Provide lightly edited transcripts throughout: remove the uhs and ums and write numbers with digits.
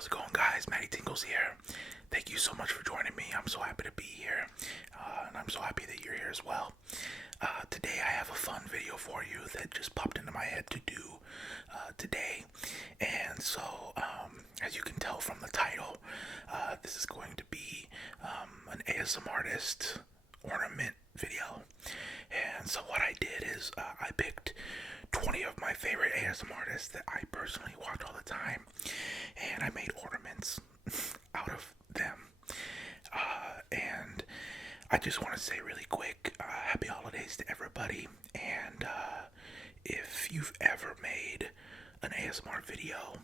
How's it going, guys? MattyTingles here. Thank you so much for joining me. I'm so happy to be here, and I'm so happy that you're here as well. Today I have a fun video for you that just popped into my head to do today, and so as you can tell from the title, this is going to be an ASMRtist ornament video. And so what I did is I picked 20 of my favorite ASMRtists that I personally watch all the time, and I made ornaments out of them. And I just want to say really quick, happy holidays to everybody. And if you've ever made an ASMR video,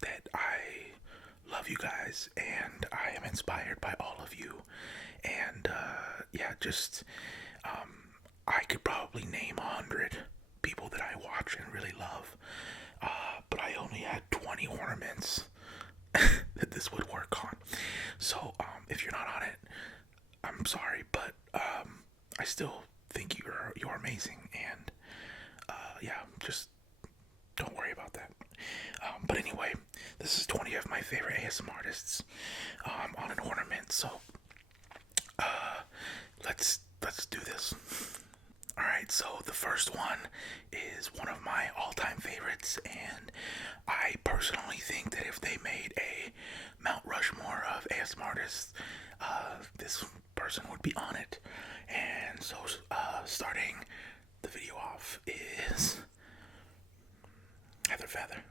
that I love you guys, and I am inspired by all of you. And yeah, just I could probably name 100 people that I watch and really love, but I only had 20 ornaments that this would work on. So if you're not on it, I'm sorry, but I still think you're amazing, and yeah, just don't worry about that. But anyway, this is 20 of my favorite ASMRtists on an ornament. So let's do this. Alright, so the first one is one of my all-time favorites, and I personally think that if they made a Mount Rushmore of ASMRtists, this person would be on it. And so starting the video off is Heather Feather.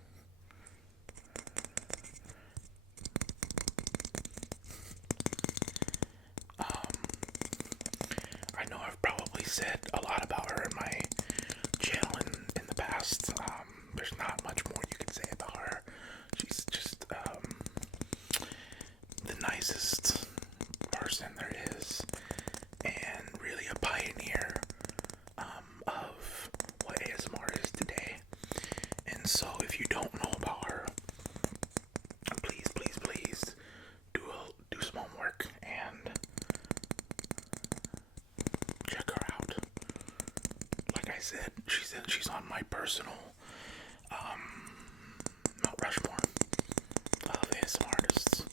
I know I've probably said a lot about her in my channel in the past. There's not much more you can say about her. She's just the nicest person there is, and really a pioneer of what ASMR is today. And so if you don't know about her, please do some homework and check her out. Like I said, she's on my personal Mount Rushmore of ASMRtists.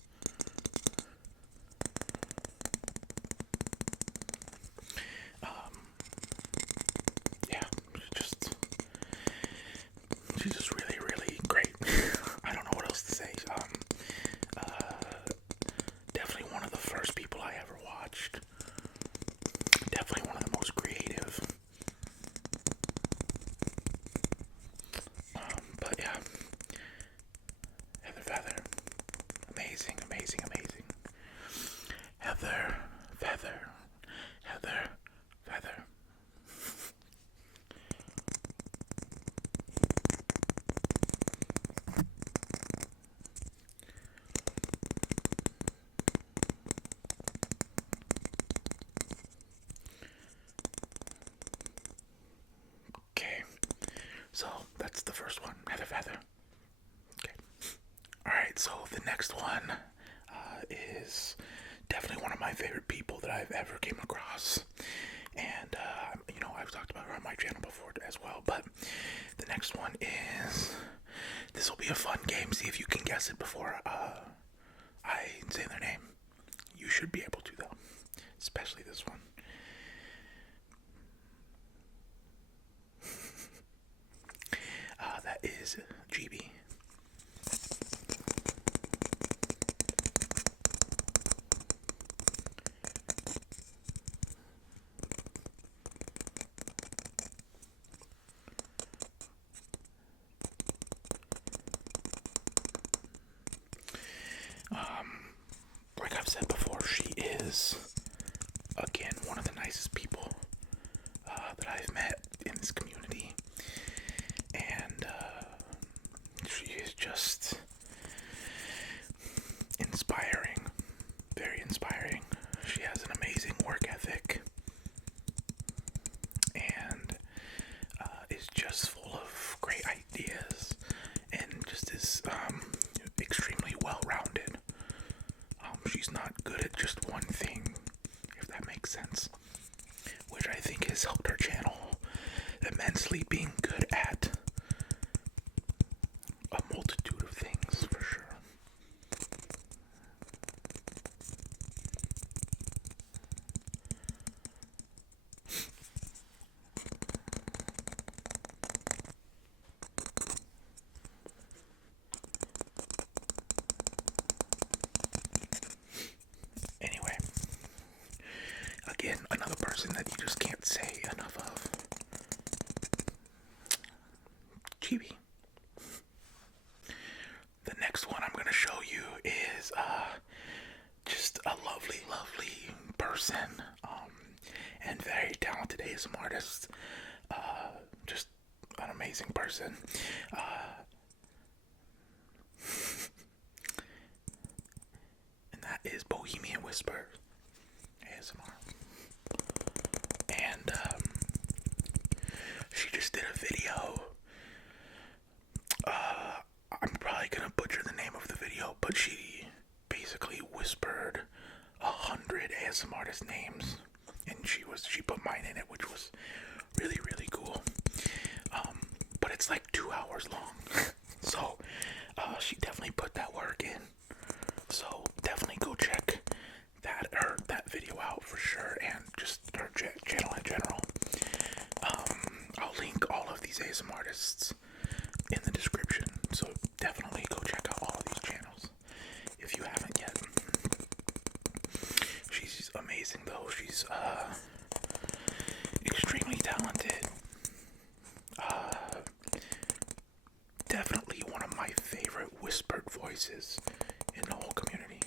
Yeah, she's just really, really great. I don't know what else to say. Definitely one of the first people I ever watched. Definitely one of the most creative. But yeah, Heather Feather, amazing. Heather Feather. Okay, so that's the first one, Heather Feather. Okay. Alright, so the next one is definitely one of my favorite people that I've ever came across. And, I've talked about her on my channel before as well. But the next one is, this will be a fun game. See if you can guess it before I say their name. You should be able to, though. Especially this one. That is Gibi. Like I've said before, she is, again, one of the nicest people that I've met in this community. And she is just inspiring, very inspiring. She has an amazing work ethic, and is just full of great ideas, and just is extremely well-rounded. She's not good at just one thing, if that makes sense, which I think has helped her channel immensely, being good at a multitude of things, for sure. again, another person that you just can't say enough of. Gibi. The next one I'm going to show you is just a lovely, lovely person, and very talented ASMRtist. Just an amazing person. And that is BohemianWhisper ASMR. And she just did a video. I'm probably gonna butcher the name of the video, but she basically whispered 100 ASMRtist names, and she put mine in it, which was really, really cool. But it's like 2 hours long, so she definitely put that work in. So definitely go check that video out for sure, and just her channel in general. I'll link all of these ASMRtists in the description, so definitely go check out all of these channels if you haven't yet. She's amazing though. She's extremely talented. Definitely one of my favorite whispered voices in the whole community.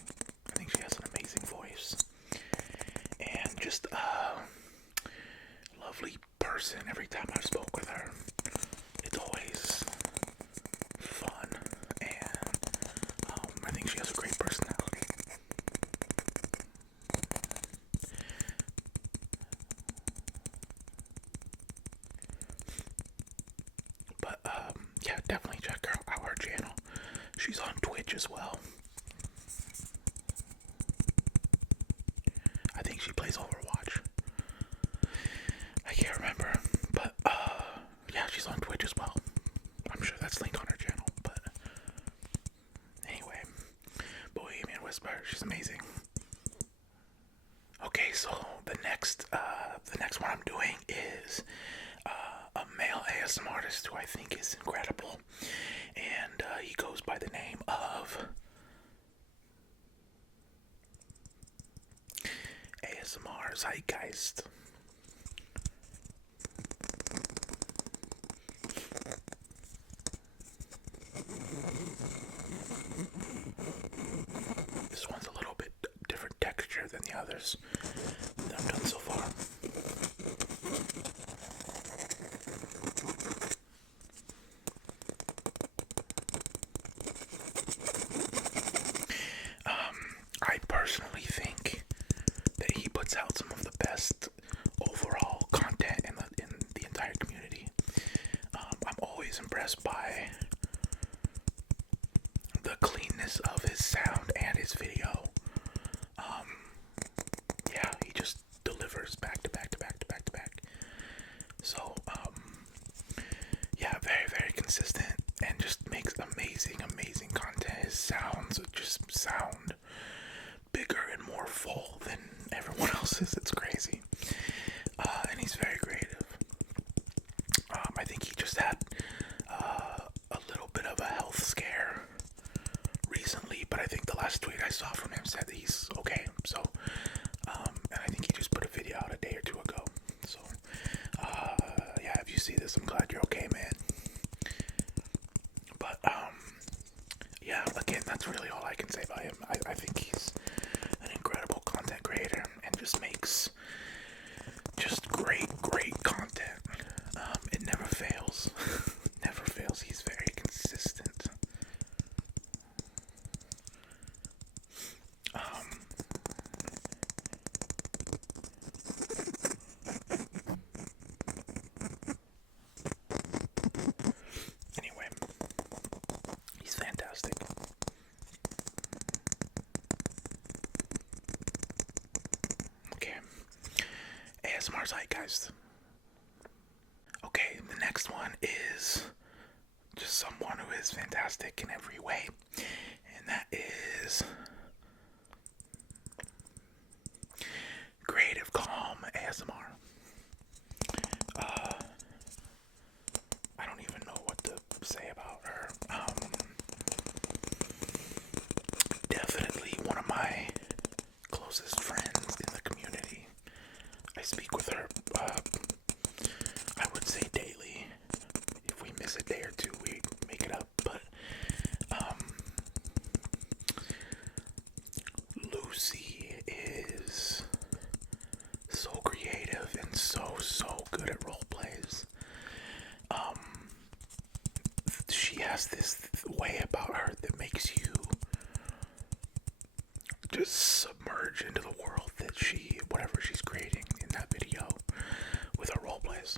I think she has an amazing voice, and just a lovely person. Every time I've spoke with her, it's always fun, and I think she has a great personality. But yeah, definitely check out her channel. She's on Twitch as well. I think she plays Overwatch. I can't remember, but yeah, she's on Twitch as well. I'm sure that's linked on her channel. But anyway, BohemianWhisper, she's amazing. Okay, so the next one I'm doing is a male ASMRtist who I think is incredible, and he goes by the name of Zeitgeist. This one's a little bit different texture than the others that I've done so far. I personally think that he puts out some of the best overall content in the entire community. I'm always impressed by the cleanness of his sound and his video. Yeah, he just delivers back to back to back to back to back. So, yeah, very, very consistent, and just makes amazing, amazing content. His sounds just sound bigger and more full than everyone else's. It's crazy. And he's very creative. I think he just had a little bit of a health scare recently, but I think the last tweet I saw from him said that he's okay. So, and I think he just put a video out a day or two ago. So, yeah, if you see this, I'm glad you're okay, man. But, yeah, again, that's really all I can say about him. I think he's an incredible content creator and just makes just great, great content. It never fails. Never fails. He's very consistent. Anyway, he's fantastic. Okay. ASMR Zeitgeist. Okay, the next one is just someone who is fantastic in every way, and that is Creative Calm ASMR. I don't even know what to say about her. Definitely one of my closest friends in the community. and so good at role plays. She has this way about her that makes you just submerge into the world that whatever she's creating in that video with her role plays.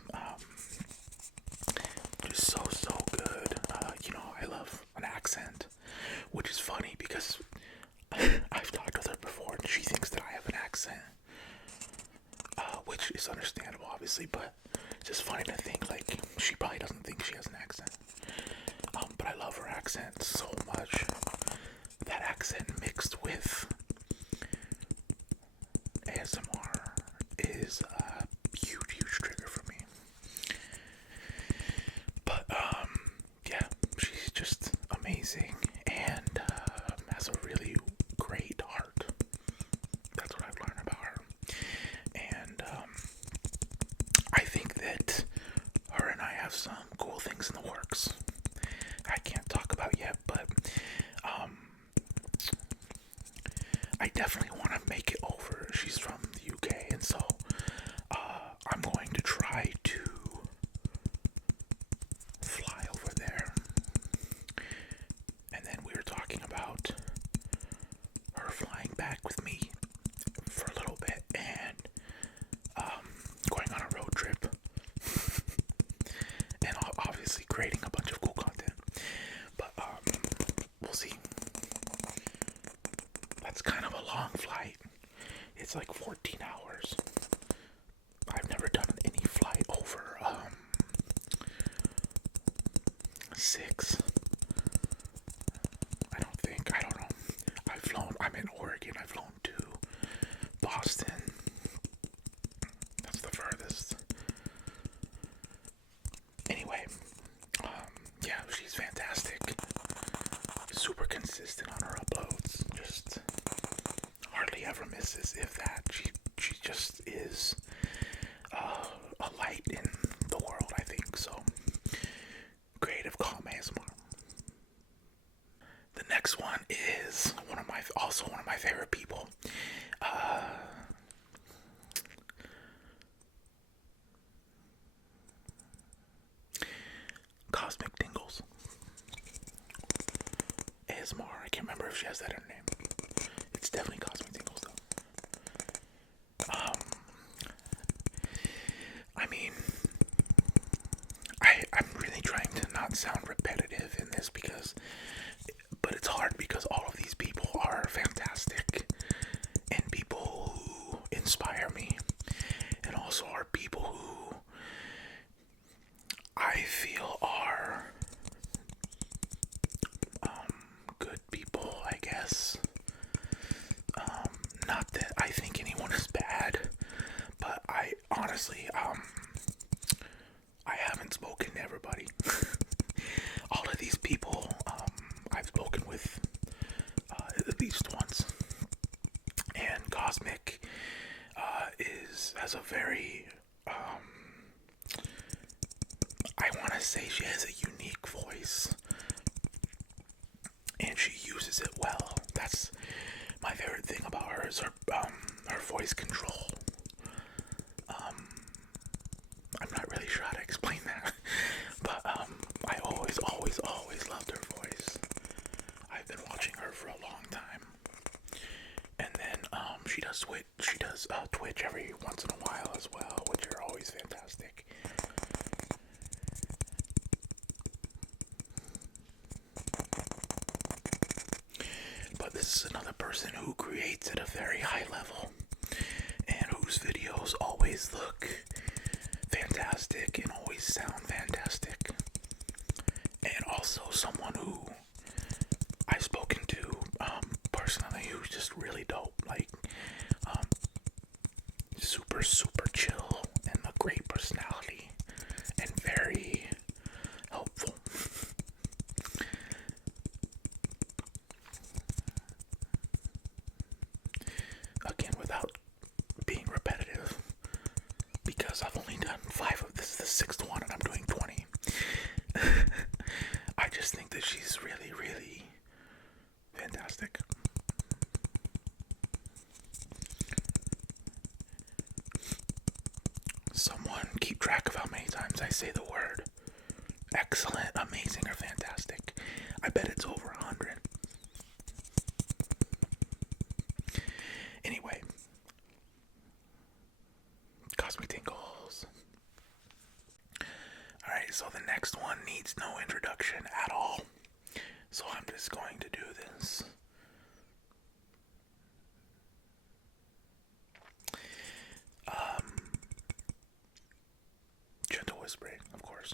Just so good. I love an accent, which is funny because I've talked with her before and she thinks that I have an accent, which is understandable, obviously, but it's just funny to think, like, she probably doesn't think she has an accent. But I love her accent so much. That accent mixed with ASMR is a huge trigger for me. But, yeah, she's just amazing and has a really great heart. That's what I've learned about her. And I think that her and I have some cool things in the works. I can't talk about yet, but I definitely want to make it over. She's from the UK, and so I'm going to try to fly over there. And then we were talking about her flying back with me for a little bit and going on a road trip and obviously creating a bunch of cool content. But we'll see. That's kind of a long flight. It's like 14 hours. I've never done any flight over 6. I don't know. I'm in Oregon. I've flown to Boston. That's the furthest. Anyway, yeah, she's fantastic. Super consistent on her uploads. Just hardly ever misses, if that. She just is a light in the world, I think. So, creative calm ASMR. The next one is also one of my favorite people. Cosmic Tingles. ASMR. I can't remember if she has that in her name. It's definitely Cosmic Tingles, though. I mean, I'm really trying to not sound repetitive in this but it's hard because all of these people are fantastic and people who inspire me and also are people who I feel are good people, I guess. Not that I think anyone is bad, but I honestly, I haven't spoken to everybody. All of these people, I've spoken with at least once. And Cosmic has a very, I want to say she has a unique voice. And she uses it well. That's my favorite thing about her is her voice control. I'm not really sure how to explain that, but I always loved her voice. I've been watching her for a long time, and then she does Twitch every once in a while as well, which are always fantastic. But this is another person who creates at a very high level and whose videos always look fantastic and always sound fantastic. And also someone who I've spoken to personally who's just really dope. Like super chill and a great personality and very helpful. Again, without being repetitive, because I've only done 5 of this is the 6th one and I'm doing 20. I just think that she's really fantastic. someone keep track of how many times I say the word excellent, amazing, or fantastic? I bet it's over 100. Anyway, Cosmic Tingles. Alright, so the next one needs no introduction at all. So I'm just going to do this. Gentle whispering, of course.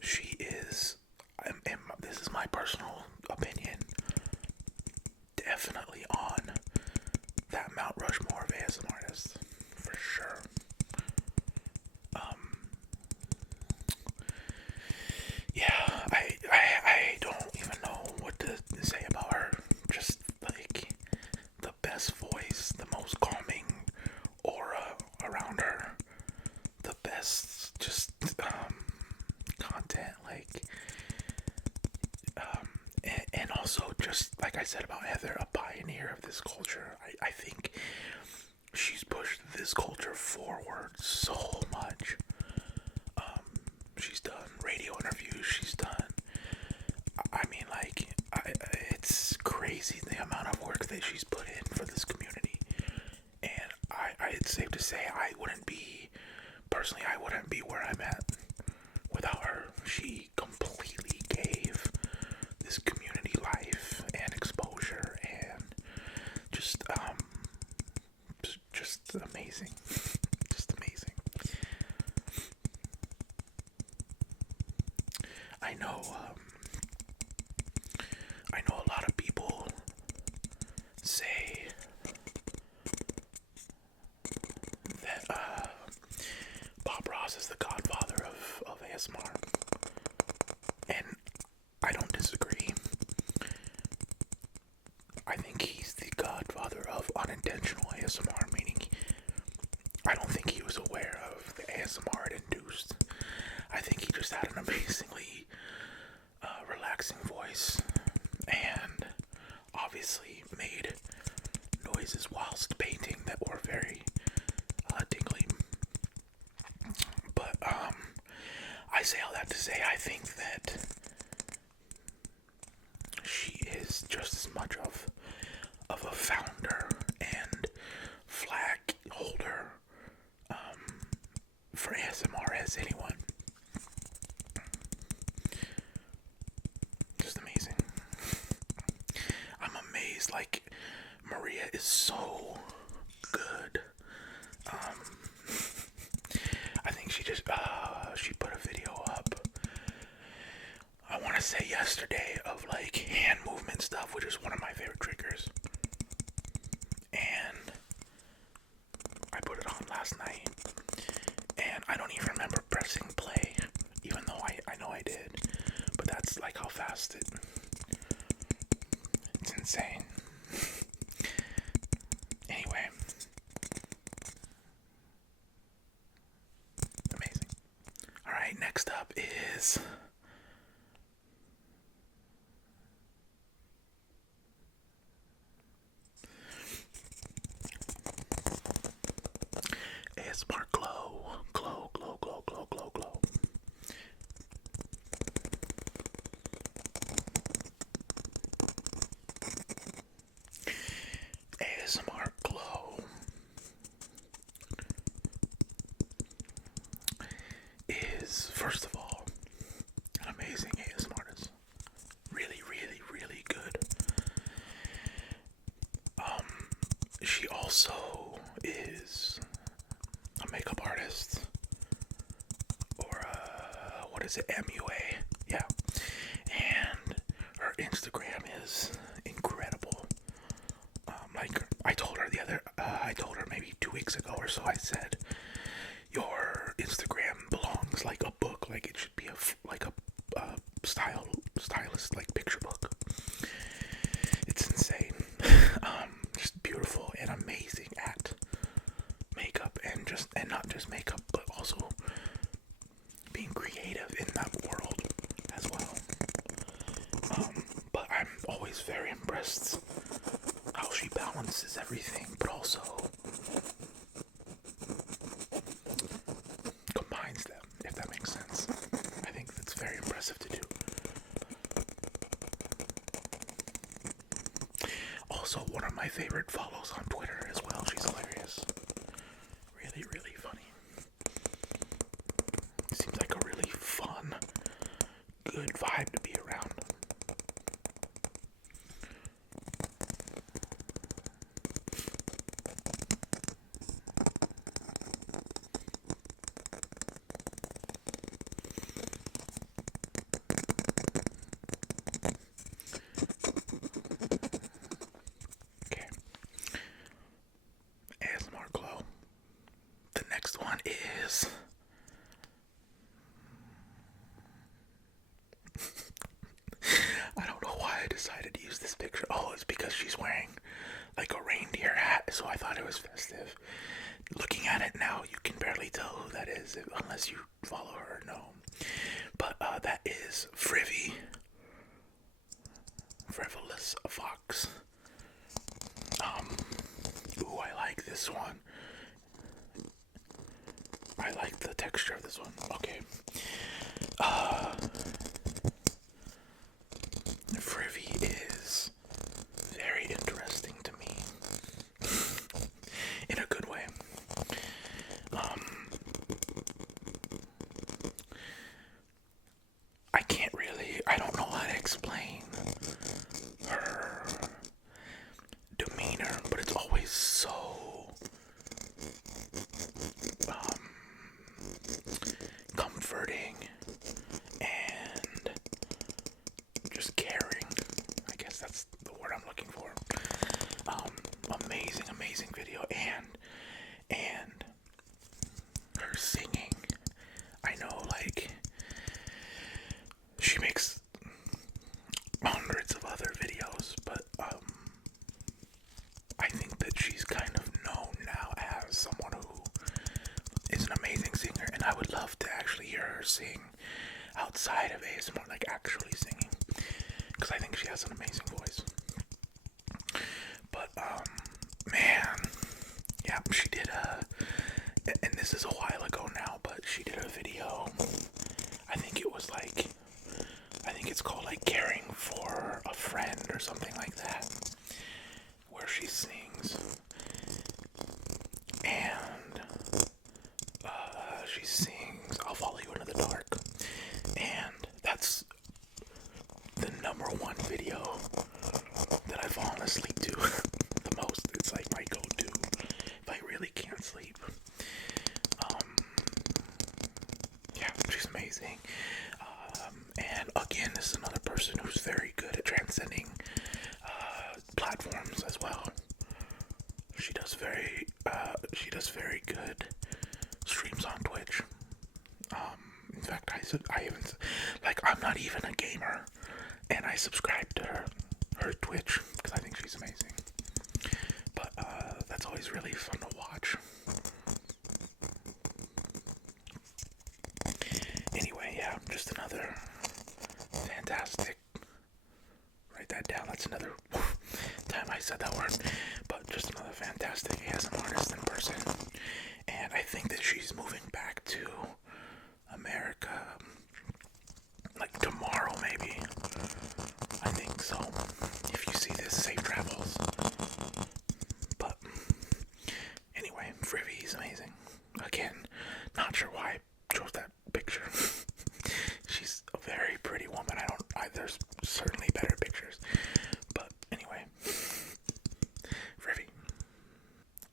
She is, and this is my personal opinion, definitely on that Mount Rushmore of ASMRtists, for sure. Yeah, I don't even know what to say about her. Just like the best voice, the most calming aura around her, the best just content, like and also just like I said about Heather, a pioneer of this culture. I think she's pushed this culture forward so much. She's done radio interviews, she's done, I mean, like, it's crazy the amount of work that she's put in for this community. And it's safe to say I wouldn't be where I'm at without her. She completely gave this community life and exposure and just amazing. Just amazing. I know a lot of people say that Bob Ross is the godfather of ASMR, and I don't disagree. I think he's the godfather of unintentional ASMR, meaning I don't think he was aware of the ASMR it induced. I think he just had an amazingly relaxing voice and obviously made noises whilst painting that were very tingly. But I say all that to say I think that she is just as much of a founder and flag holder for ASMR as anyone. Just amazing. I'm amazed. Like, Maria is so good. I think she just she put a video up, I want to say yesterday, of like hand movement stuff, which is one of my favorite triggers. And I put it on last night, and I don't even remember pressing play, even though I know I did. But that's like how fast it's insane. Anyway, amazing. Alright, next up is ASMR Glow. Glow, glow, glow, glow, glow, glow. ASMR Glow is, first of all, an amazing ASMRtist. Really, really, really good. She also is a makeup artist, or what is it, MUA? Yeah. And her Instagram is incredible. Like I told her maybe 2 weeks ago or so, I said, your Instagram belongs like a book, like it should be a stylist, like picture book. It's insane. Just beautiful and amazing at makeup, and not just makeup, but also being creative in that world as well. But I'm always very impressed how she balances everything, but also favorite follows on Twitter as well. She's hilarious. Really, really funny. Seems like a really fun, good vibe to be around. Okay. ASMR Glow. The next one is I don't know why I decided to use this picture. Oh, it's because she's wearing like a reindeer hat, so I thought it was festive. Looking at it now, you can barely tell who that is unless you follow her or know. But that is FrivolousFox. Ooh, I like this one. I like the texture of this one. Okay. Frivy is very interesting to me. In a good way. I don't know how to explain her demeanor, but it's always so comforting and just caring. I guess that's the word I'm looking for. Amazing video, and her singing. I know, like, she makes hundreds of other videos, but I think that she's kind of known now as someone who is an amazing singer, and I would love to actually hear her sing outside of ASMR, like actually singing, because I think she has an amazing voice. But man, yeah, she did and this is a while ago now, but she did a video. I think it's called like Caring for a Friend or something like that, where she sings, and she sings I'll Follow You Into the Dark, and that's the #1 video that I fall asleep to the most. It's like my go-to if I really can't sleep. Yeah, she's amazing. And again, this is another person who's very good at transcending platforms as well. She does very good streams on Twitch. In fact, I'm not even a gamer, and I subscribe to her Twitch because I think she's amazing. But that's always really fun to watch. Anyway, yeah, just another fantastic. Write that down. That's another time I said that word. But just another fantastic ASMRtist in person. And I think that she's moving back to America, like tomorrow maybe. I think so. If you see this, safe travels. But anyway, Frivy is amazing. Again, not sure why I chose that picture. She's a very pretty woman. There's certainly better pictures. But anyway, Frivy.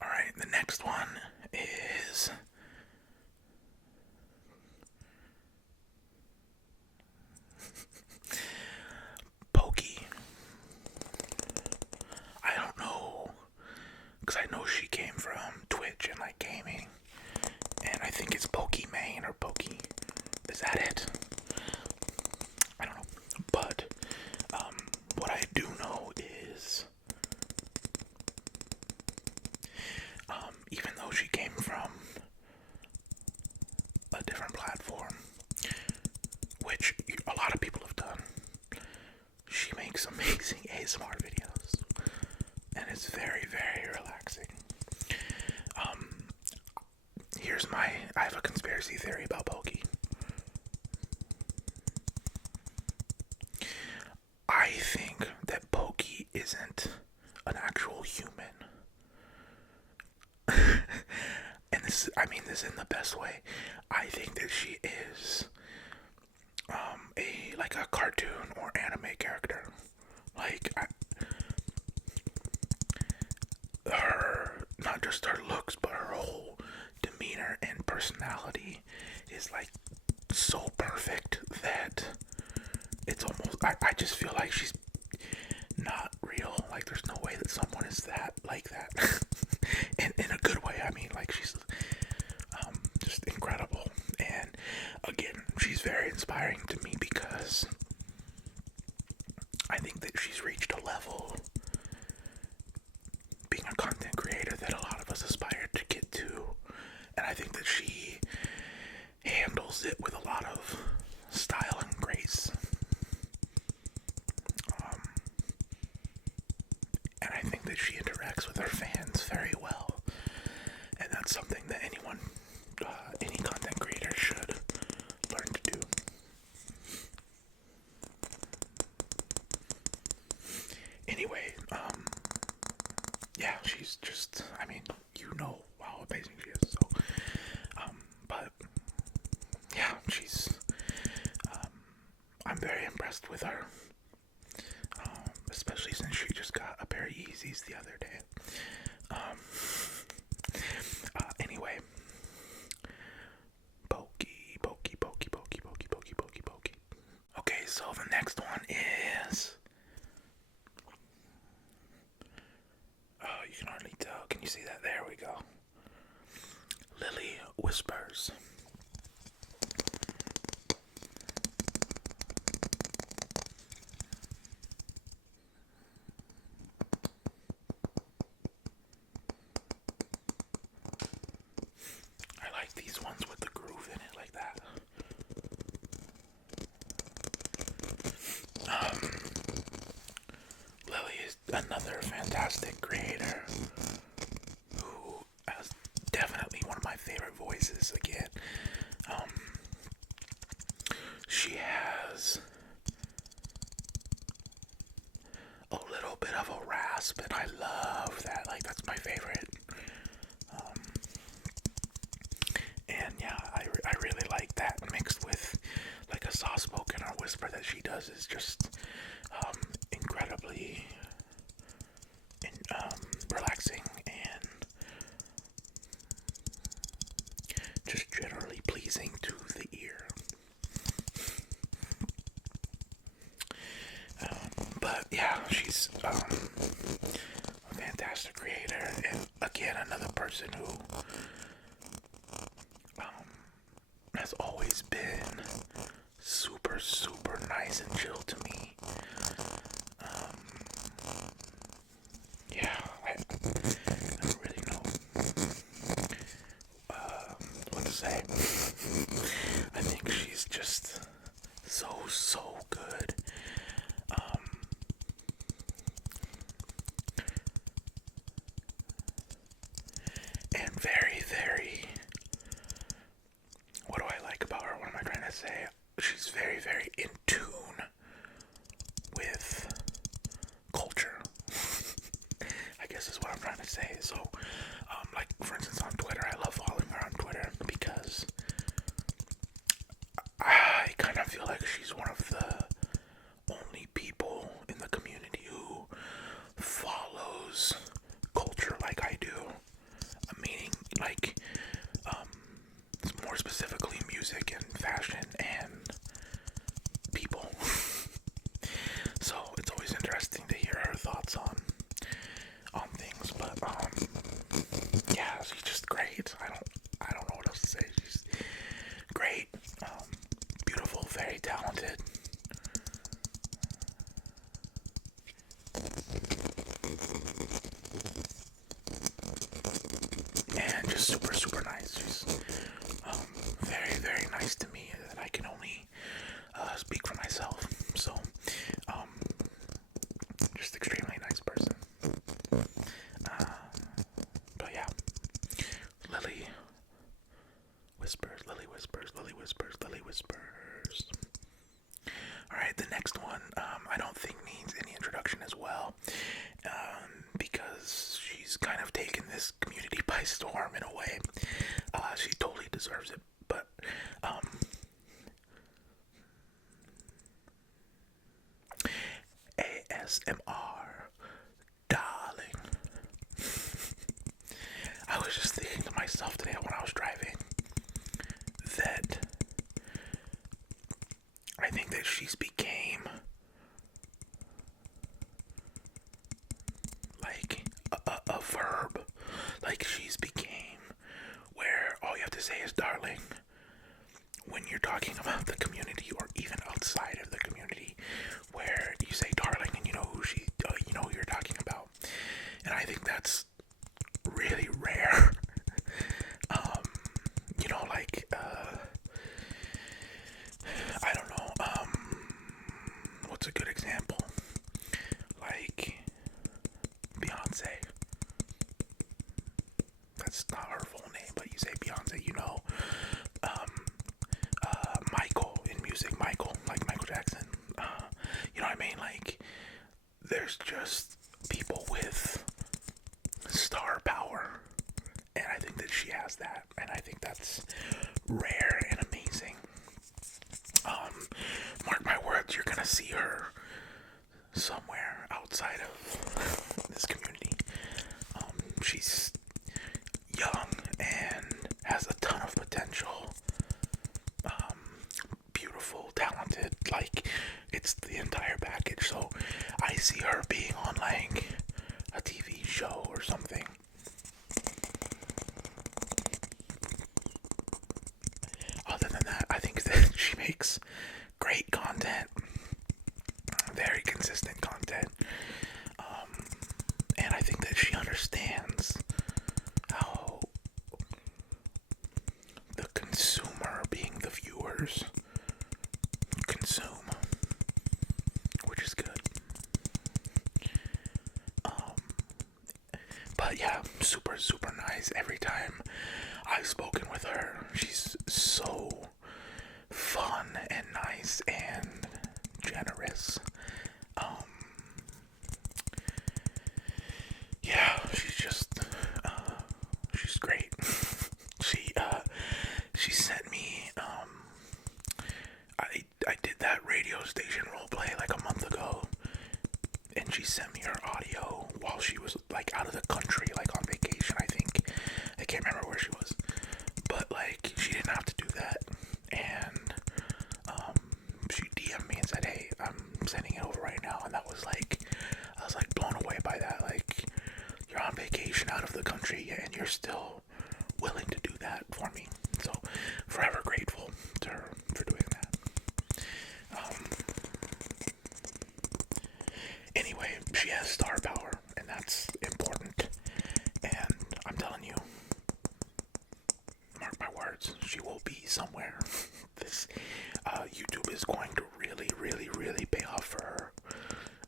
Alright, the next one is Poki. I don't know, because I know she came from Twitch and like gaming, and I think it's Poki Main or Poki. Is that it? I don't know. But what I do know is even though she came from a different platform, which a lot of people have done, she makes amazing ASMR videos, and it's very, very relaxing. I have a conspiracy theory about Poki. I think that Poki isn't an actual human. I mean this in the best way. I think that she is a cartoon or anime character. Like her, not just her looks, but her whole demeanor and personality is like so perfect that it's almost, I just feel like she's not real. Like there's no way that someone is that like that. in a good way. I mean, like she's just incredible. And again, she's very inspiring to me because I think that she's reached a level being a content creator that a lot of us aspire to get to. And I think that she handles it with a lot of style and grace. And I think that she interacts with her fans very well. And that's something that anyone, any content creator should learn to do. Anyway, yeah, she's just, I mean, you know how amazing she is, so, but, yeah, she's, I'm very impressed with her, especially since she just got a pair of Yeezys the other day. Anyway, Poki. Okay, so the next one is, you can hardly tell. Can you see that? There we go. LilyWhispers. I like these ones with the groove in it like that. Lily is another fantastic creator who has definitely one of my favorite voices again. She has a little bit of a rasp, and I love that. Like, that's my favorite. And yeah, I really like that mixed with like a soft-spoken or whisper that she does is just incredibly relaxing and just generally pleasing to the ear. But yeah, she's a fantastic creator, and again, another person who has always been super, super nice and chill to me. Yeah, I don't really know what to say. I think she's just so good. And very, very, what do I like about her? What am I trying to say? She's very, very in tune with culture, I guess is what I'm trying to say. So, like, for instance, on Twitter, I love following her on Twitter because I kind of feel like she's one of the only people in the community who follows culture like I do. Meaning, like, more specifically music and fashion and people. So it's always interesting to hear her thoughts on things. But yeah, she's just great. I don't know what else to say. She's great, beautiful, very talented. And just super, super nice. She's very, very nice to me, and I can only speak for myself. So, just extremely nice person. But yeah, LilyWhispers. Alright, the next one, I don't think needs any introduction as well, because she's kind of taken this community by storm in a way. deserves it. But ASMR, darling. I was just thinking to myself today when I was driving that I think that she's became like a verb. Like she's became where all you have to say is darling when you're talking about the community or even outside of the community, where you say darling and you know who you know who you're talking about. And I think that's really rare. You know, like I don't know, what's a good example? Like Beyonce. That's not her full name, but you say Beyonce, you know. Michael in music, Michael, like Michael Jackson. You know what I mean? Like, there's just people with star power, and I think that she has that, and I think that's rare and amazing. Mark my words, you're gonna see her somewhere outside of this community. She's young and has a ton of potential. Beautiful, talented, like it's the entire package. So I see her being on like a TV show or something. Other than that, I think that she makes great content, very consistent content, and I think that she understands how the consumer, being the viewers, consume, which is good. But yeah, super, super nice. Every time I've spoken with her, she's so fun and nice and generous. Yeah, she's just, she's great. She sent me, I did that radio station roleplay like a month ago, and she sent me her audio while she was like out of the country, like on vacation, I think. I can't remember where she was, but like she didn't have to do that, and she DM'd me and said, hey, I'm sending it over right now, and that was like, I was like blown away by that. Like, you're on vacation out of the country and you're still willing to do that for me, so forever grateful to her for doing that. Anyway, she has star power, and that's important. And I'm telling you, mark my words, she will be somewhere. This YouTube is going to really, really, really pay off for her,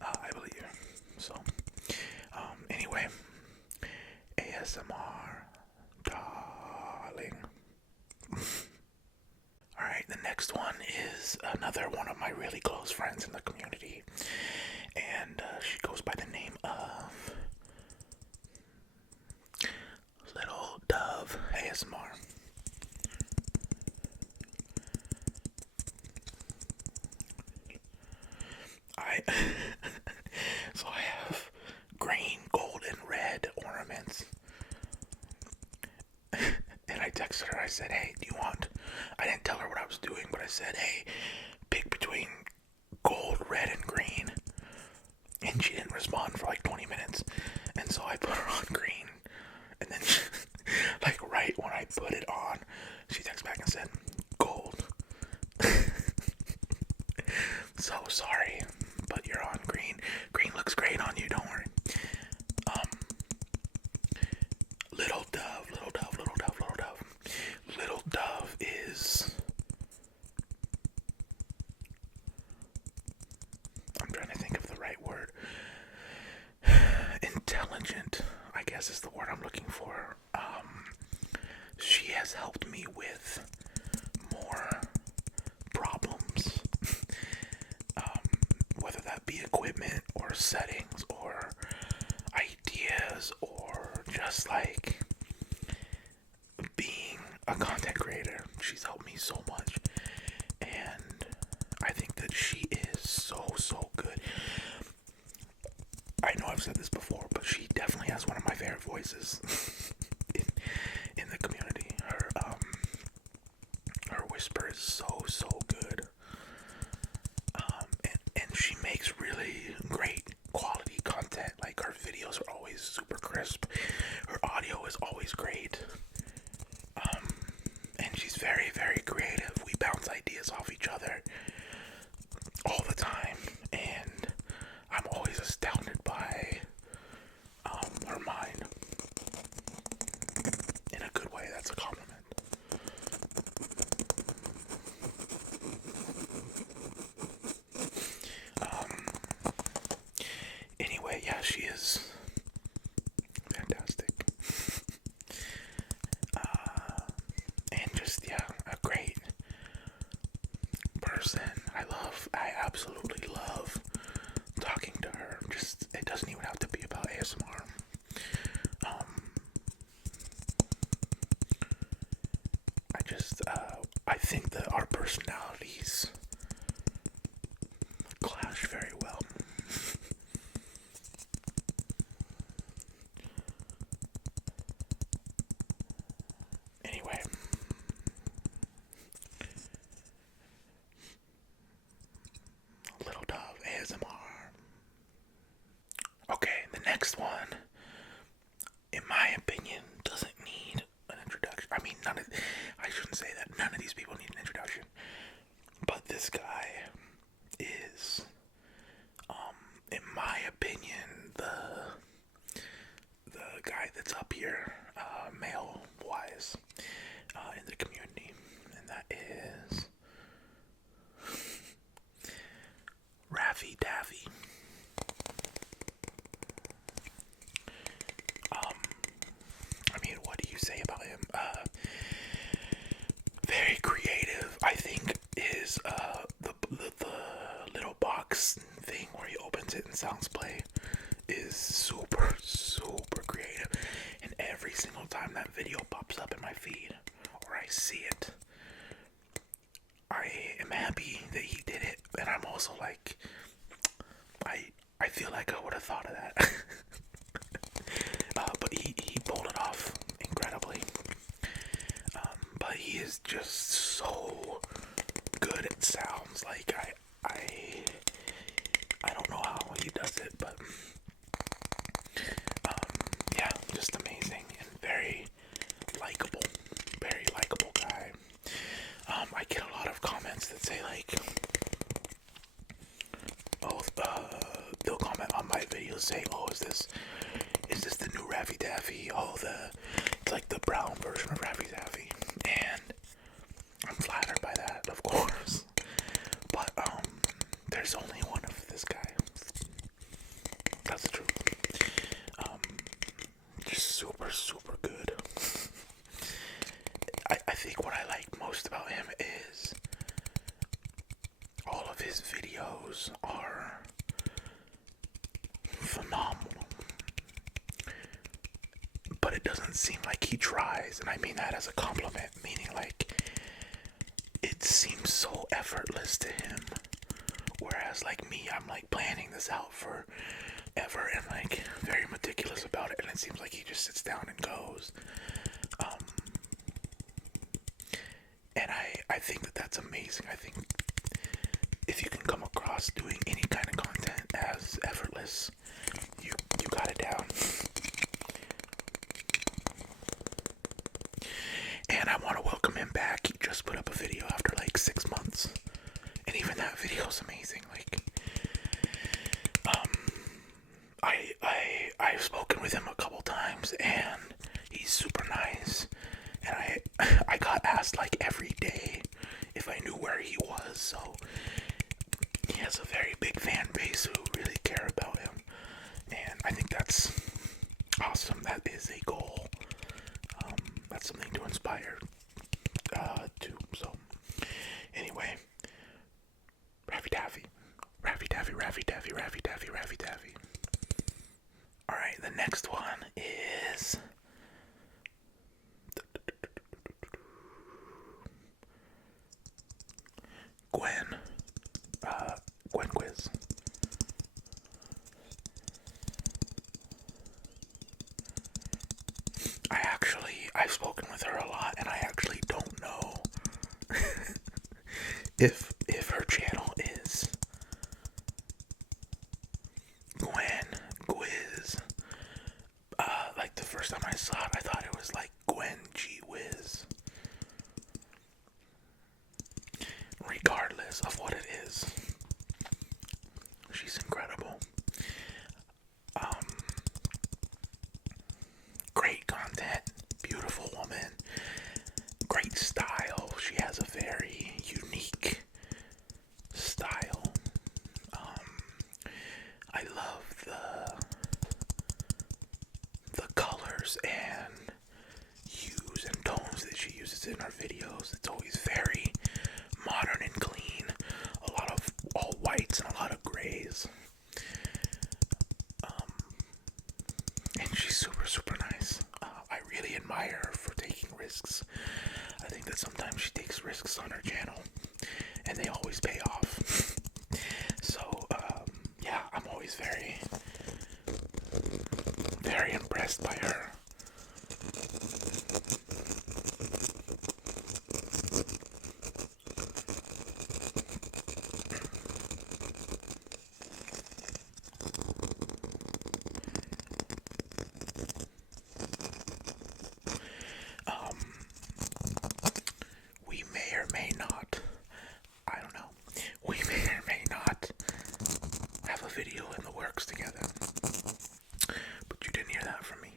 I believe. So, anyway, ASMR, darling. Alright, the next one is another one of my really close friends in the community, and she goes by the name of Little Dove ASMR. So I have green, gold, and red ornaments. And I texted her, I said, hey, do you want, I didn't tell her what I was doing, but I said, hey, pick between gold, red, and green. And she didn't respond for like 20 minutes. And so I put her on green. And then, like right when I put it on, she texted back and said, gold. So sorry, but you're on green. Green looks great on you, don't worry. Little Dove, Little Dove, Little Dove, Little Dove. Little Dove is, I'm trying to think of the right word. Intelligent, I guess is the word I'm looking for. She has helped me with more problems, whether that be equipment or settings or ideas or just like being a content creator. she's helped me so much, and I think that she is so good. I know I've said this before, but she definitely has one of my favorite voices in the community. Her whisper is so good. And she makes really great quality content. Like, her videos are always super crisp. Her audio is always great. And she's very creative. We bounce ideas off each other all the time, and I'm always astounded by her mind. In a good way, that's a compliment. Anyway, yeah, she is fantastic. And just, yeah, a great person. I absolutely love talking to her. Just, it doesn't even have to be about ASMR. I think that our personalities clash very well. Anyway, Little Dove ASMR. Okay, the next one, in my opinion, doesn't need an introduction. I mean, I shouldn't say that. None of these people need an introduction. But this guy is, in my opinion, the guy that's up here, male-wise, in the community. And that is RaffyTaphy. I mean, what do you say about him? Very creative. I think his the little box thing where he opens it and sounds play is super creative. And every single time that video pops up in my feed or I see it, I am happy that he did it, and I'm also like, I feel like I would have thought of that. But he pulled it off incredibly. But he is just so good at sounds. Like, I don't know how he does it, but yeah, just amazing and very likable guy. I get a lot of comments that say, like, oh, they'll comment on my videos saying, oh, is this the new RaffyTaphy? Oh, it's like the brown version of RaffyTaphy. And I'm flattered by that, of course. But, there's only one of this guy. That's the truth. Just super good. I think what I like most about him is all of his videos are phenomenal. But it doesn't seem like he tries, and I mean that as a compliment, meaning like it seems so effortless to him. Whereas like me, I'm like planning this out forever and like very meticulous about it, and it seems like he just sits down and goes. And I think that that's amazing. I think if you can come across doing any kind of content as effortless, you got it down. And I want to welcome him back. He just put up a video after like 6 months, and even that video is amazing. Like, I've spoken with him a couple times, and he's super nice. And I got asked like every day if I knew where he was, so he has a very big fan base who really care about him, and I think that's awesome. That is a goal. That's something to inspire to. So anyway, RaffyTaphy. All right, the next one is GwenGwiz. I've spoken with her a lot, and I actually don't know if her channel is GwenGwiz. Like the first time I saw it, I thought it was like GwenGwiz. Regardless of what it is, she's incredible. Great content, beautiful woman, great style. She has a very unique style. I love the colors and hues and tones that she uses in her videos. It's always very modern and clean. A lot of all whites and a lot of grays. And she's super, super nice. I really admire her for taking risks. I think that sometimes she takes risks on her channel, and they always pay off. So, yeah, I'm always very, very impressed by her. We may or may not, I don't know, we may or may not have a video in the works together, but you didn't hear that from me.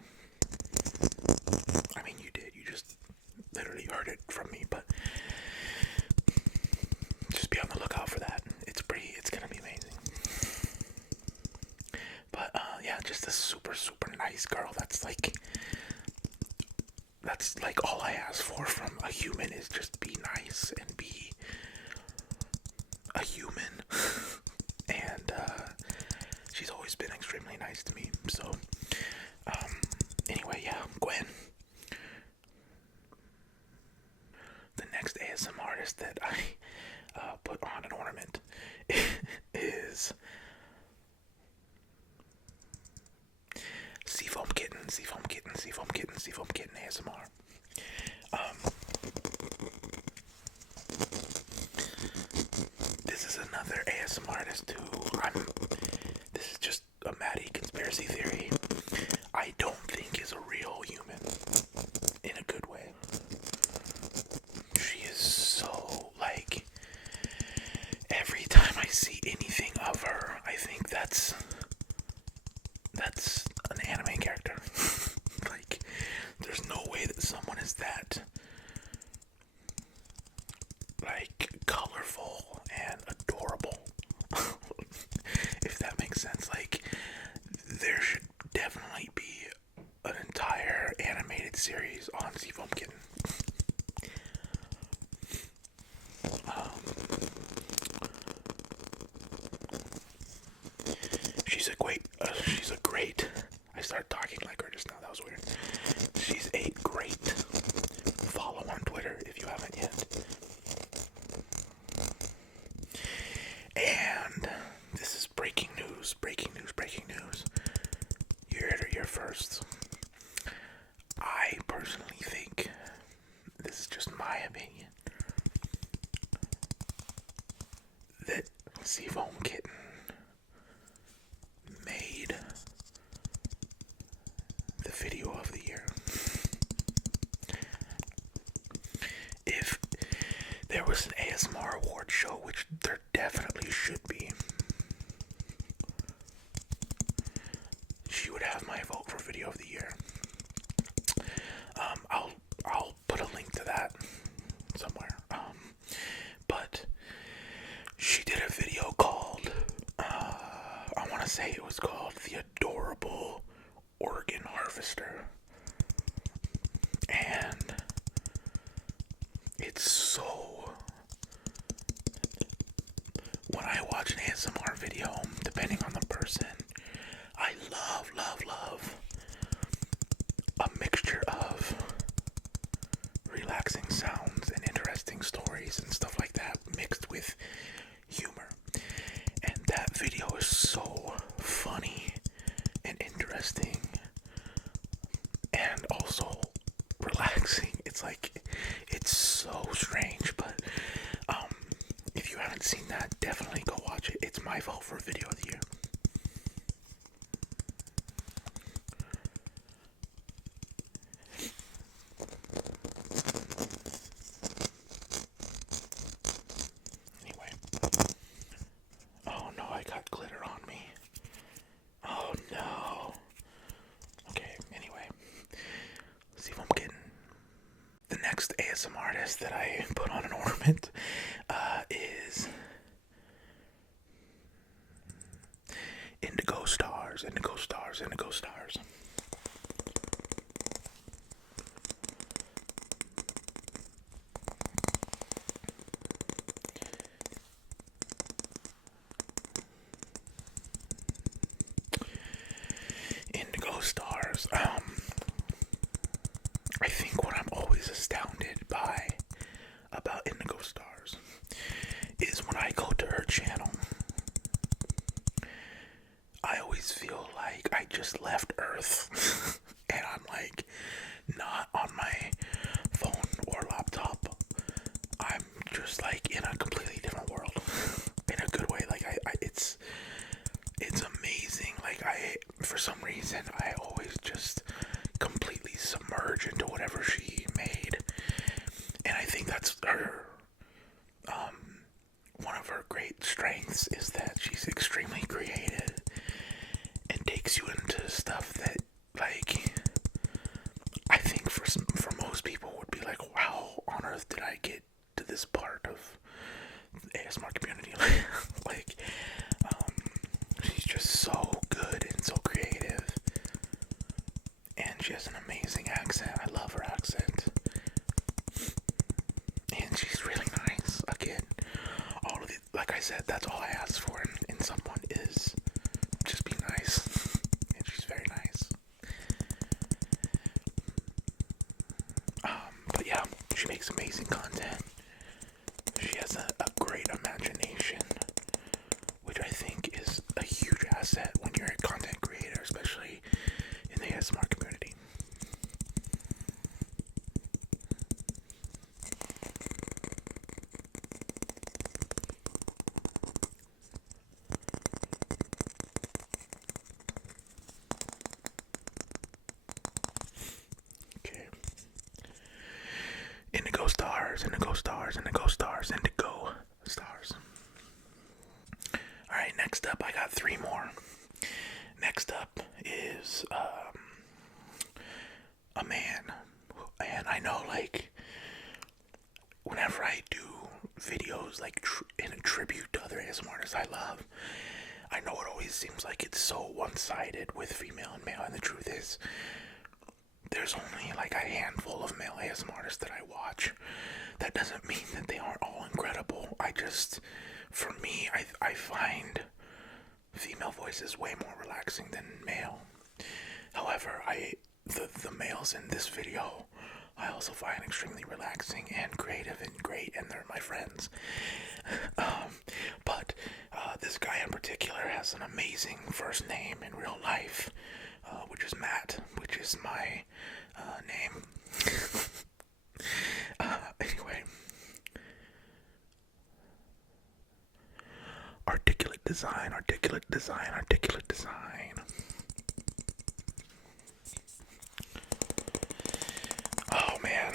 I mean, you did, you just literally heard it from me, but just be on the lookout for that. It's gonna be amazing. But, yeah, just a super, super nice girl. That's like all I ask for from a human is just be nice and be a human. And she's always been extremely nice to me. So anyway, yeah, Gwen. The next ASMRtist that I put on an ornament is Seafoam Kitten ASMR. This is another ASMRtist who this is just a Matty conspiracy theory. I don't think is a real human in a good way. She is so, like, every time I see anything of her, I think that's an anime character. Like, there's no way that someone is that, like, colorful and adorable. If that makes sense. Like, there should definitely be an entire animated series on Seafoam Kitten. She's a great, I started talking like her just now, that was weird. She's a great follow on Twitter if you haven't yet. And this is breaking news. You heard it here first. I personally think, this is just my opinion, that Seafoam Kitten made the video of the year. If there was an ASMR award show, which there definitely should be, she would have my vote for video of the year. I'll put a link to that somewhere. But she did a video called, I want to say it was called The Adorable Organ Harvester. And it's so, when I watch an ASMR video, depending on the person, I love a mixture of relaxing sounds and interesting stories and stuff like that, mixed with next ASMRtist that I put on an ornament is IndigoStars. IndigoStars. IndigoStars. IndigoStars. I think what I'm always astounded by about IndigoStars is when I go to her channel, I always feel like I just left Earth and I'm like not on my phone or laptop. I'm just like in a completely different world in a good way. Like it's amazing. Like for some reason, I always just completely submerge into whatever she made, and I think that's her. One of her great strengths is that she's extremely creative and takes you into stuff that, like, I think for most people would be like, "How on earth did I get to this part of the ASMR community?" Like, she's just so good and so creative, and she has an amazing accent. I love her accent, and she's really nice. Again, all of the, like I said, that's all I ask for in someone is just be nice, and she's very nice. But yeah, she makes amazing content. She has a great imagination, which I think is a huge asset when you're a content creator, especially in the ASMR community. Okay. IndigoStars, IndigoStars, IndigoStars, IndigoStars. Alright, next up, I got 3 more. Next up is a man. And I know, like, whenever I do videos, like, in a tribute to other ASMRtists I love, I know it always seems like it's so one-sided with female and male, and the truth is, there's only like a handful of male ASMRtists that I watch. That doesn't mean that they aren't all incredible. For me, I find female voices way more relaxing than male. However, the males in this video, I also find extremely relaxing and creative and great, and they're my friends. But this guy in particular has an amazing first name in real life, which is Matt, which is my name. Anyway. Articulate design, articulate design, articulate design. Oh man,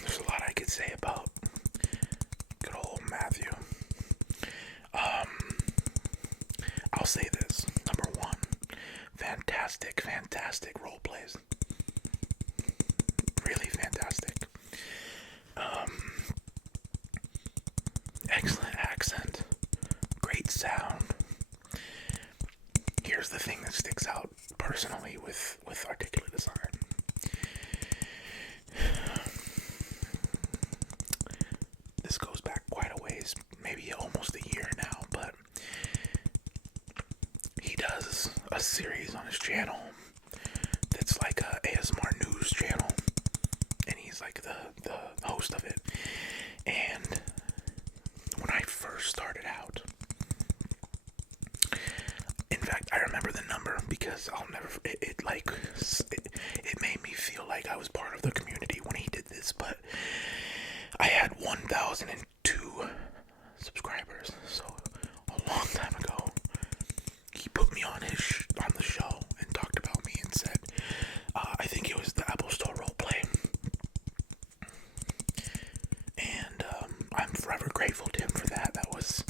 there's a lot I could say about good old Matthew. I'll say this. Number 1, fantastic role plays. Really fantastic. Excellent accent. Great sound. Here's the thing that sticks out personally with articulate design. This goes back quite a ways, maybe almost a year now, but he does a series on his channel that's like a ASMR news channel, and he's like the host of it. And when I first started out, in fact, I remember the number because I'll never, it made me feel like I was part of the community when he did this, but I had 1,002 subscribers, so a long time ago, he put me on the show and talked about me and said, I think it was the Apple Store roleplay, and I'm forever grateful to him for that. That was,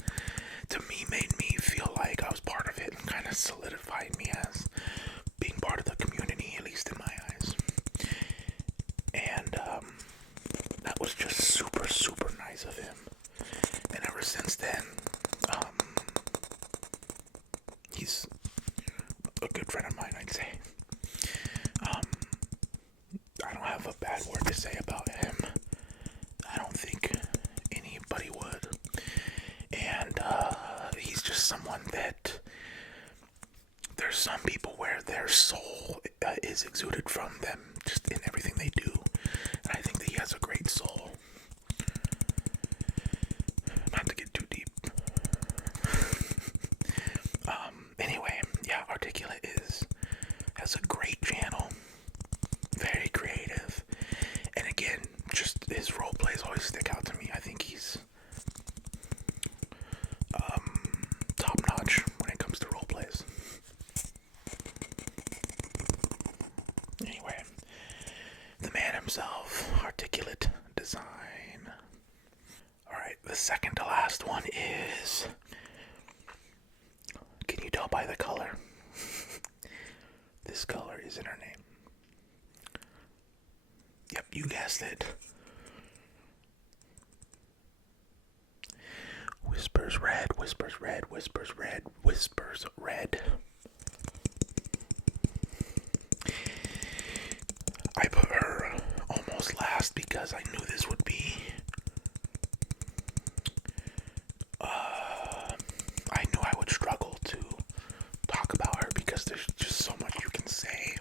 to me, made me feel like I was part of it and kind of solidified me as being part of the community, at least in my eyes. And good friend of mine, I'd say. I don't have a bad word to say about him. I don't think anybody would. And he's just someone that there's some people where their soul is exuded from them just in everything they do. And I think that he has a great soul. Not to get too deep. Anyway, yeah, Articulate has a great channel. Very creative. And again, just his role plays always stick out to me. I think he's top notch when it comes to role plays. Anyway, the man himself, Articulate Design. Alright, the second to last one is, can you tell by the color? This color is in her name. Yep, you guessed it. Whispersred, Whispersred, Whispersred, Whispersred. I put her almost last because I knew this would be I knew I would struggle to talk about her because there's just so much you can say.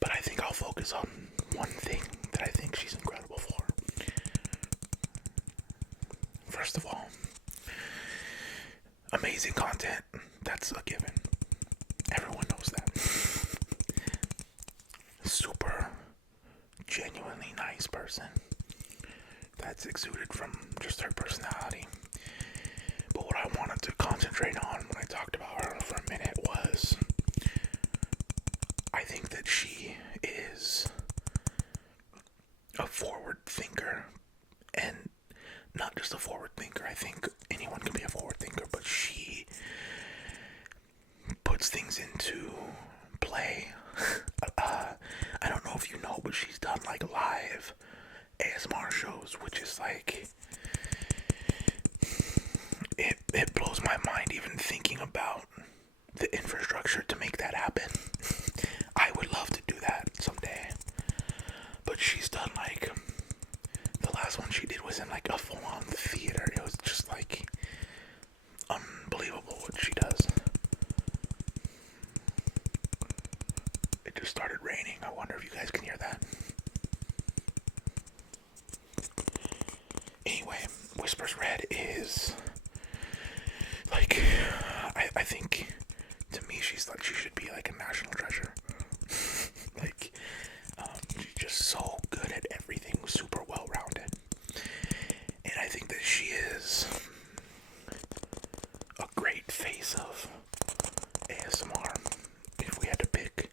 But I think I'll focus on one thing that I think she's incredible for. First of all, amazing content. That's a given. Everyone knows that. Super genuinely nice person. That's exuded from just her personality. But what I wanted to concentrate on when I talked about her for a minute was, I think that she is a forward thinker, and not just a forward thinker. I think anyone can be a forward thinker, but she puts things into play. I don't know if you know, but she's done like live ASMR shows, which is like, it blows my mind even thinking about the infrastructure to make that happen. I would love to do that someday. But she's done like, the last one she did was in like a full-on theater. It was just like unbelievable what she does. It just started raining. I wonder if you guys can hear that. Anyway, Whispersred is like, I think to me she's like, she should be like a national treasure. Like, she's just so good at everything, super well-rounded. And I think that she is a great face of ASMR. If we had to pick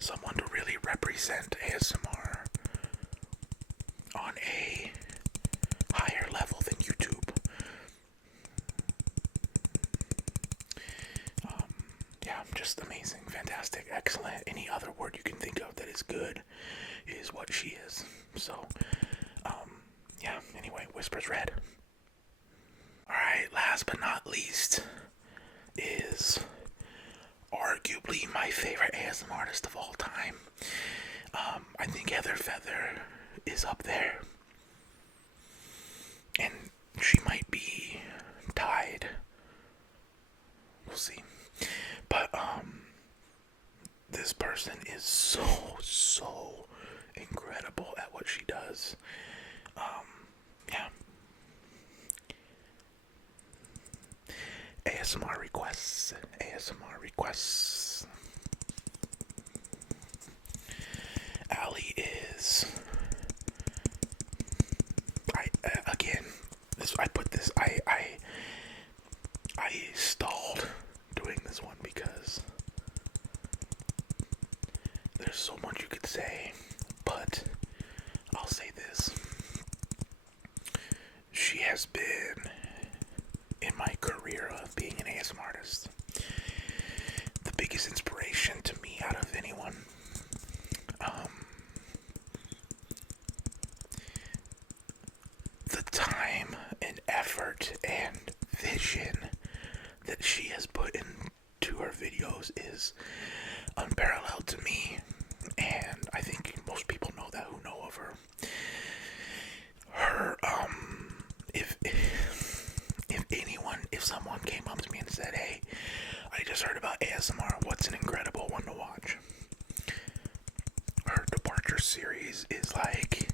someone to really represent ASMR on a higher level than YouTube, yeah, just amazing, fantastic, excellent. Any other word you can think of that is good is what she is. So, yeah, anyway, Whispersred. Alright, last but not least is arguably my favorite ASMRtist of all time. I think Heather Feather is up there. And she might be tied. We'll see. But, this person is so incredible at what she does. Yeah. ASMRrequests. ASMRrequests. Allie is... I stalled doing this one because there's so much you could say, but I'll say this. She has been, in my career of being an ASMRtist, the biggest inspiration to me out of anyone. The time and effort and vision that she has put into her videos videos is unparalleled to me, and I think most people know that who know of her. If someone came up to me and said, hey, I just heard about ASMR, what's an incredible one to watch? Her Departure series is like,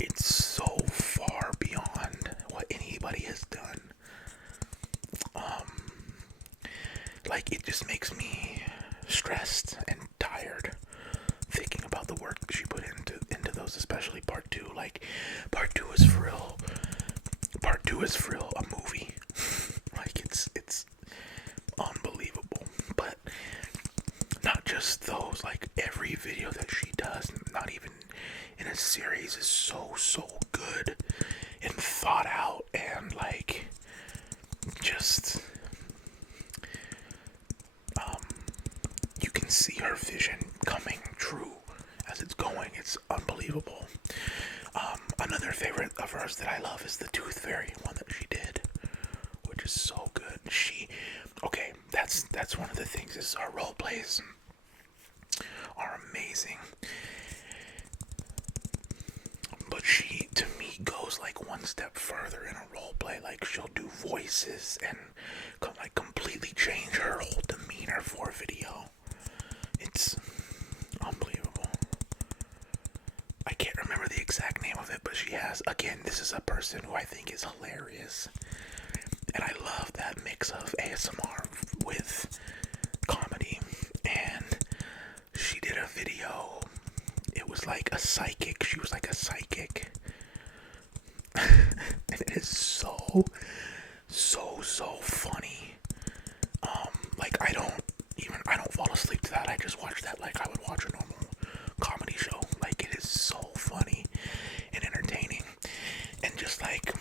it's so far beyond what anybody has done. Like, it just makes me stressed and tired thinking about the work that she put into those, especially part 2. Like, part 2 is for real. Part 2 is for real a movie. Like, it's unbelievable. But not just those, like, every video that she does, not even in a series, is so good and thought out, and like, just you can see her vision coming true as it's going. It's unbelievable. Another favorite of hers that I love is the Tooth Fairy one that she did, which is so good. That's one of the things, is her role plays are amazing. But she, to me, goes like one step further in a role play. Like, she'll do voices and like completely change her whole demeanor for a video. It's unbelievable. I can't remember the exact name of it, but she has, again, this is a person who I think is hilarious. And I love that mix of ASMR with comedy. And she did a video. It was like a psychic. She was like a psychic. And it is so funny. Like, I don't fall asleep to that. I just watch that like I would watch a normal comedy show. Like, it is so funny and entertaining. And just like,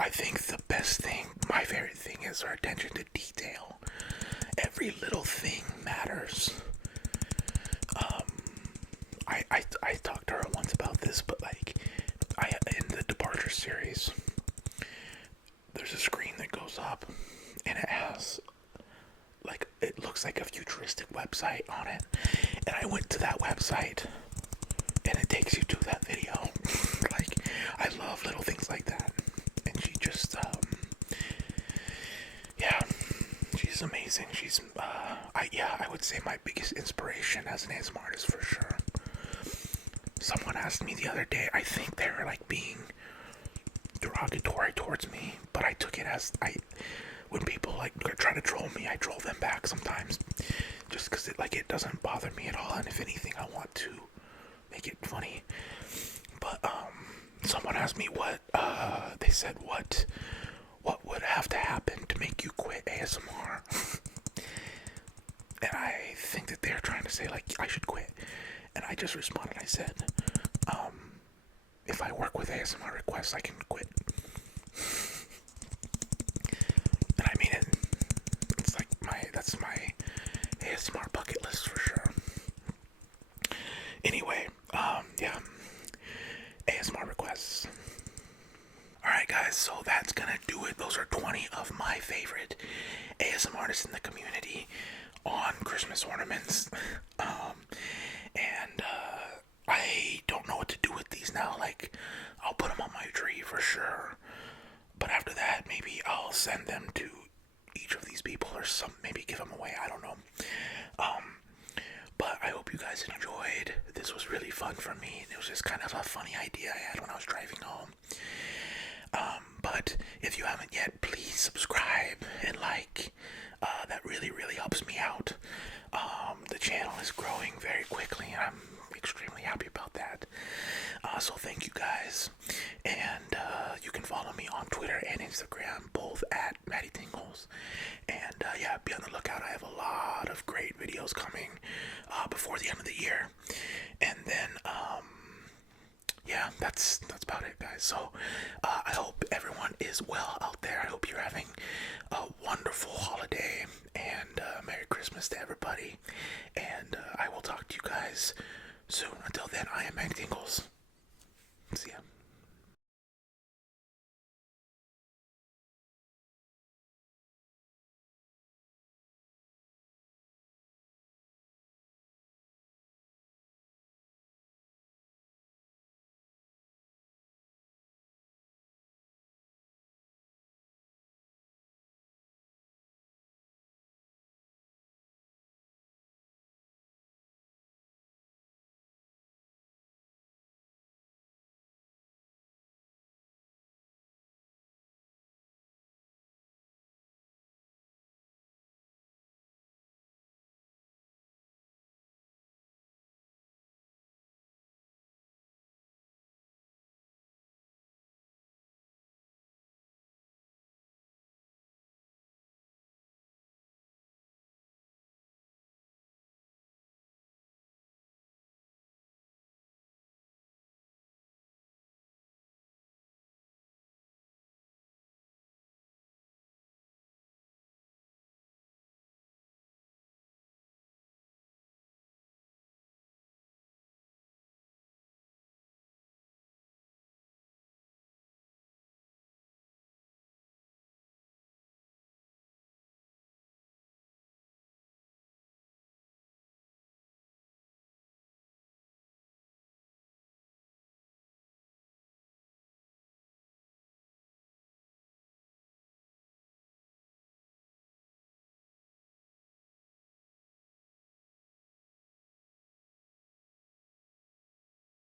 I think the best thing, my favorite thing, is her attention to detail. Every little thing matters. I talked to her once about this, but like, in the Departure series, there's a screen that goes up, and it has, like, it looks like a futuristic website on it, and I went to that website, and it takes you to that video. Like, I love little things like that, and she just, yeah, she's amazing. She's, I would say my biggest inspiration as an ASMRtist for sure. Someone asked me the other day, I think they were like being derogatory towards me, but I took it as, when people like try to troll me, I troll them back sometimes, just because it doesn't bother me at all, and if anything, I want to make it funny. But someone asked me they said what would have to happen to make you quit ASMR? And I think that they're trying to say, like, I should quit. And I just responded, I said, if I work with ASMRrequests, I can quit. And I mean it. It's like that's my ASMR bucket list for sure. Anyway, yeah. ASMRrequests. Alright guys, so that's gonna do it. Those are 20 of my favorite ASMRtists in the community on Christmas ornaments. And I don't know what to do with these now. Like, I'll put them on my tree for sure, but after that, maybe I'll send them to each of these people, or maybe give them away. I don't know. But I hope you guys enjoyed. This was really fun for me. It was just kind of a funny idea I had when I was driving home. But if you haven't yet, please subscribe and like. That really helps me out. The channel is growing very quickly, and I'm extremely happy about that. So thank you guys. And you can follow me on Twitter and Instagram, both at MattyTingles. And yeah, be on the lookout. I have a lot of great videos coming before the end of the year. And then yeah, that's about it, guys. So I hope everyone is well out there. I hope you're having a wonderful holiday, and Merry Christmas to everybody. And I will talk to you guys soon. Until then, I am MattyTingles.